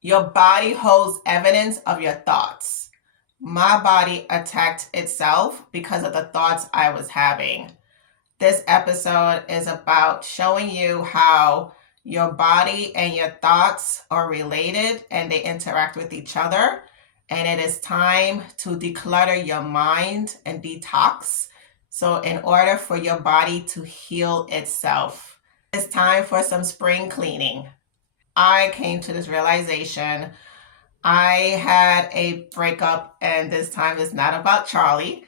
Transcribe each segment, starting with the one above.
Your body holds evidence of your thoughts. My body attacked itself because of the thoughts I was having. This episode is about showing you how your body and your thoughts are related and they interact with each other. And it is time to declutter your mind and detox. So, in order for your body to heal itself, it's time for some spring cleaning. I came to this realization. I had a breakup, and this time it's not about Charlie.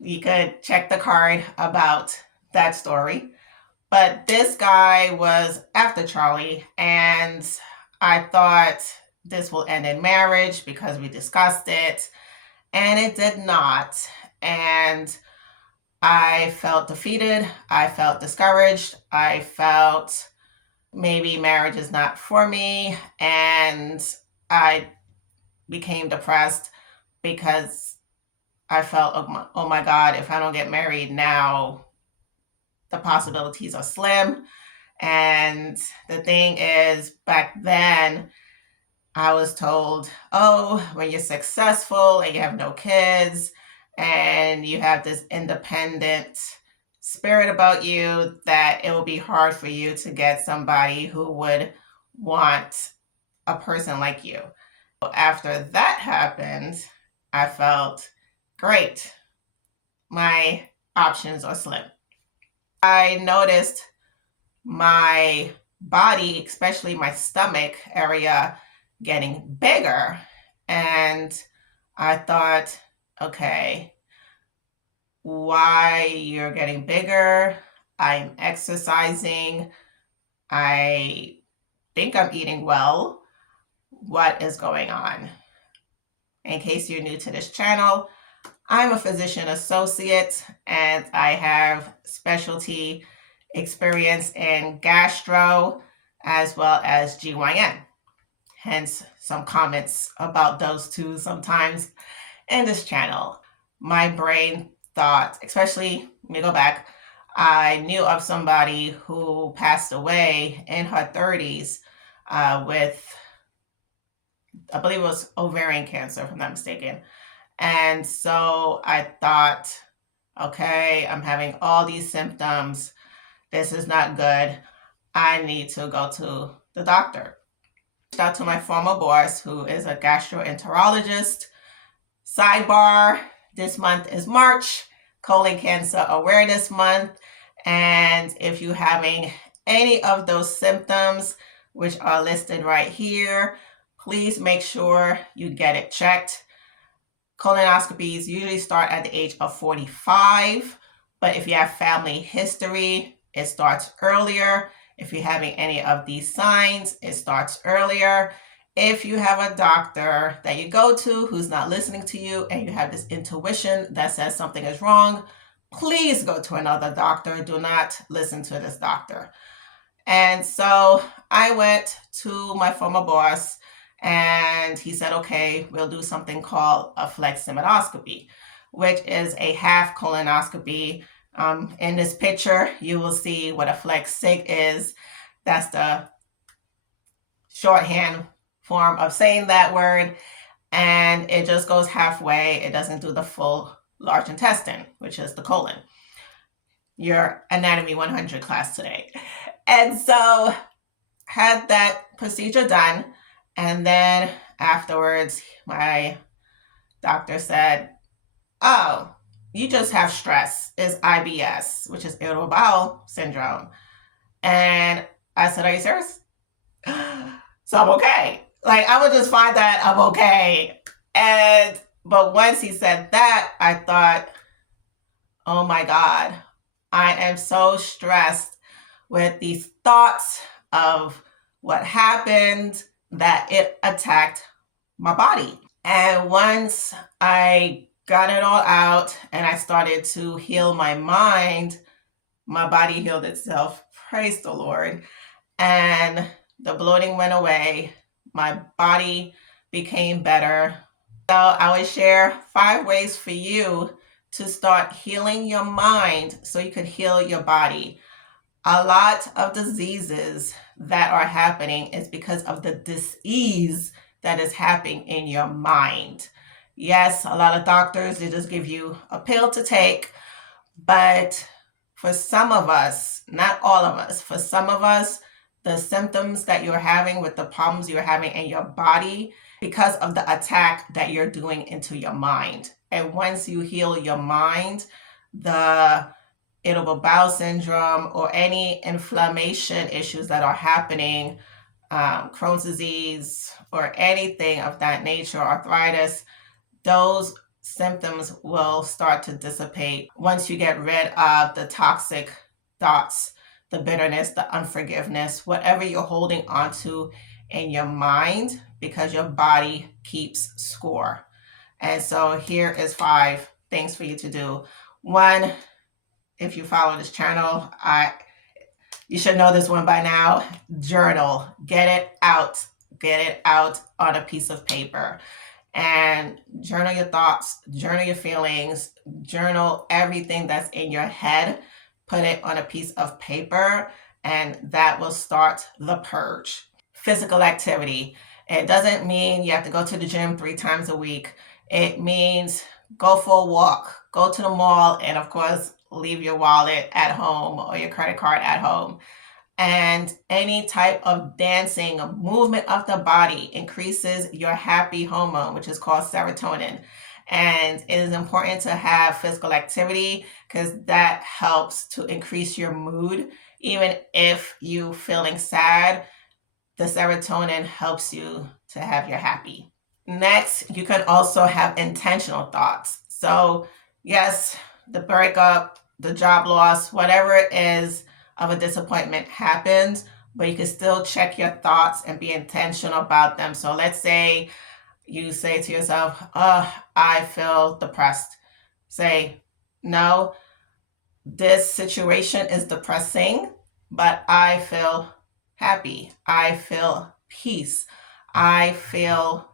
You could check the card about that story. But this guy was after Charlie, and I thought this will end in marriage because we discussed it, and it did not. And I felt defeated. I felt discouraged. I felt maybe marriage is not for me. And I became depressed because I felt, oh my God, if I don't get married now, the possibilities are slim. And the thing is, back then, I was told, oh, when you're successful and you have no kids and you have this independent spirit about you, that it will be hard for you to get somebody who would want a person like you. After that happened, I felt great. My options are slim. I noticed my body, especially my stomach area, getting bigger. And I thought, okay, why you're getting bigger? I'm exercising. I think I'm eating well. What is going on? In case you're new to this channel, I'm a physician associate and I have specialty experience in gastro as well as GYN. Hence some comments about those two sometimes in this channel. My brain thought, especially, let me go back, I knew of somebody who passed away in her 30s with, I believe it was ovarian cancer, if I'm not mistaken. And so I thought, okay, I'm having all these symptoms. This is not good. I need to go to the doctor. Reached out to my former boss, who is a gastroenterologist. Sidebar, this month is March, Colon Cancer Awareness Month. And if you're having any of those symptoms, which are listed right here, please make sure you get it checked. Colonoscopies usually start at the age of 45, but if you have family history, it starts earlier. If you're having any of these signs, it starts earlier. If you have a doctor that you go to who's not listening to you and you have this intuition that says something is wrong, please go to another doctor. Do not listen to this doctor. And so I went to my former boss and he said, okay, we'll do something called a fleximetoscopy, which is a half colonoscopy. In this picture, you will see what a flex sig is. That's the shorthand form of saying that word. And it just goes halfway. It doesn't do the full large intestine, which is the colon. Your Anatomy 100 class today. And so had that procedure done. And then afterwards, my doctor said, oh, you just have stress. It's IBS, which is irritable bowel syndrome. And I said, are you serious? So I'm okay. Like, I would just find that I'm okay. But once he said that, I thought, oh my God, I am so stressed with these thoughts of what happened that it attacked my body. And once I got it all out and I started to heal my mind, my body healed itself. Praise the Lord. And the bloating went away. My body became better. So I would share 5 ways for you to start healing your mind so you could heal your body. A lot of diseases that are happening is because of the dis-ease that is happening in your mind. Yes, a lot of doctors, they just give you a pill to take, but for some of us, not all of us, for some of us, the symptoms that you're having with the problems you're having in your body because of the attack that you're doing into your mind. And once you heal your mind, the irritable bowel syndrome or any inflammation issues that are happening, Crohn's disease or anything of that nature, arthritis, those symptoms will start to dissipate once you get rid of the toxic thoughts, the bitterness, the unforgiveness, whatever you're holding onto in your mind, because your body keeps score. And so here is 5 things for you to do. 1, if you follow this channel, you should know this one by now. Journal. Get it out. Get it out on a piece of paper. And journal your thoughts, journal your feelings, journal everything that's in your head. Put it on a piece of paper, and that will start the purge. Physical activity. It doesn't mean you have to go to the gym 3 times a week. It means go for a walk, go to the mall, and of course, leave your wallet at home or your credit card at home. And any type of dancing, movement of the body increases your happy hormone, which is called serotonin. And it is important to have physical activity because that helps to increase your mood. Even if you're feeling sad, the serotonin helps you to have your happy. Next, you can also have intentional thoughts. So yes, the breakup, the job loss, whatever it is of a disappointment happens, but you can still check your thoughts and be intentional about them. So let's say you say to yourself, oh, I feel depressed. Say, no, this situation is depressing, but I feel happy. I feel peace. I feel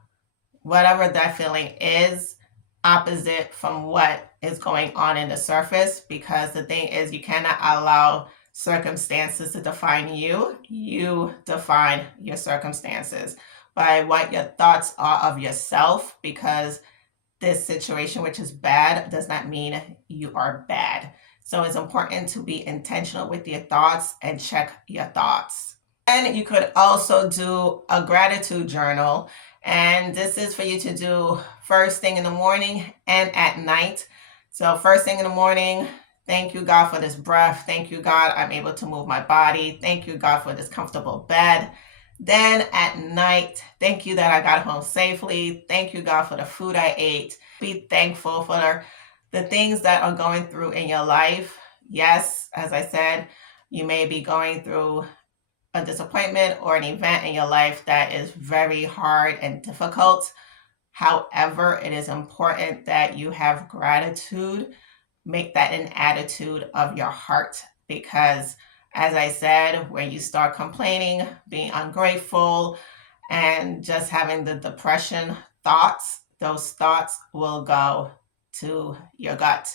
whatever that feeling is, opposite from what is going on in the surface, because the thing is, you cannot allow circumstances to define you. You define your circumstances by what your thoughts are of yourself, because this situation, which is bad, does not mean you are bad. So it's important to be intentional with your thoughts and check your thoughts. And you could also do a gratitude journal. And this is for you to do first thing in the morning and at night. So first thing in the morning, thank you, God, for this breath. Thank you, God, I'm able to move my body. Thank you, God, for this comfortable bed. Then at night, thank you that I got home safely. Thank you, God, for the food I ate. Be thankful for the things that are going through in your life. Yes, as I said, you may be going through a disappointment or an event in your life that is very hard and difficult. However, it is important that you have gratitude. Make that an attitude of your heart, because as I said, when you start complaining, being ungrateful, and just having the depression thoughts, those thoughts will go to your gut.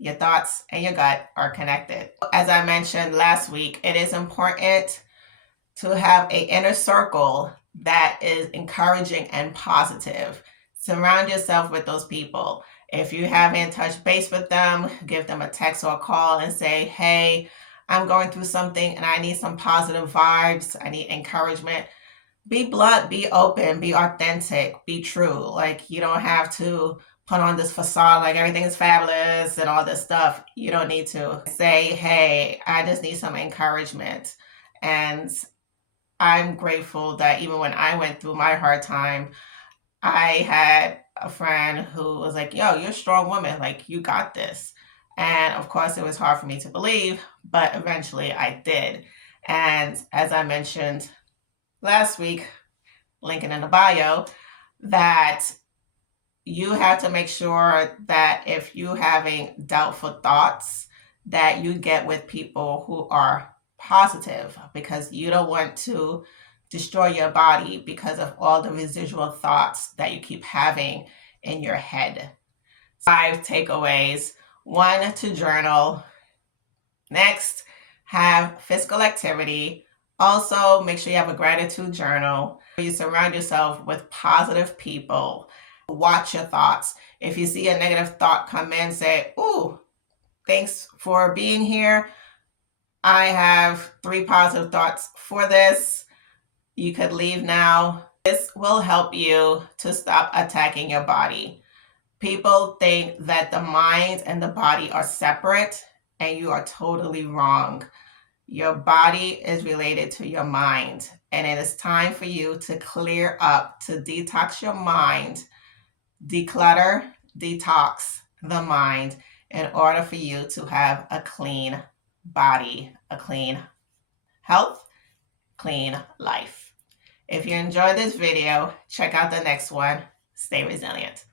Your thoughts and your gut are connected. As I mentioned last week, it is important to have an inner circle that is encouraging and positive. Surround yourself with those people. If you haven't touched base with them, give them a text or a call and say, hey, I'm going through something and I need some positive vibes. I need encouragement. Be blunt, be open, be authentic, be true. Like, you don't have to put on this facade like everything is fabulous and all this stuff. You don't need to say, hey, I just need some encouragement. And I'm grateful that even when I went through my hard time, I had a friend who was like, yo, you're a strong woman. Like, you got this. And of course, it was hard for me to believe, but eventually I did. And as I mentioned last week, linking in the bio, that you have to make sure that if you're having doubtful thoughts, that you get with people who are positive, because you don't want to destroy your body because of all the residual thoughts that you keep having in your head. 5 takeaways. 1, to journal. Next, have physical activity. Also, make sure you have a gratitude journal. You surround yourself with positive people. Watch your thoughts. If you see a negative thought come in, say, ooh, thanks for being here. I have 3 positive thoughts for this. You could leave now. This will help you to stop attacking your body. People think that the mind and the body are separate, and you are totally wrong. Your body is related to your mind, and it is time for you to clear up, to detox your mind, declutter, detox the mind in order for you to have a clean body, a clean health, clean life. If you enjoyed this video, check out the next one. Stay resilient.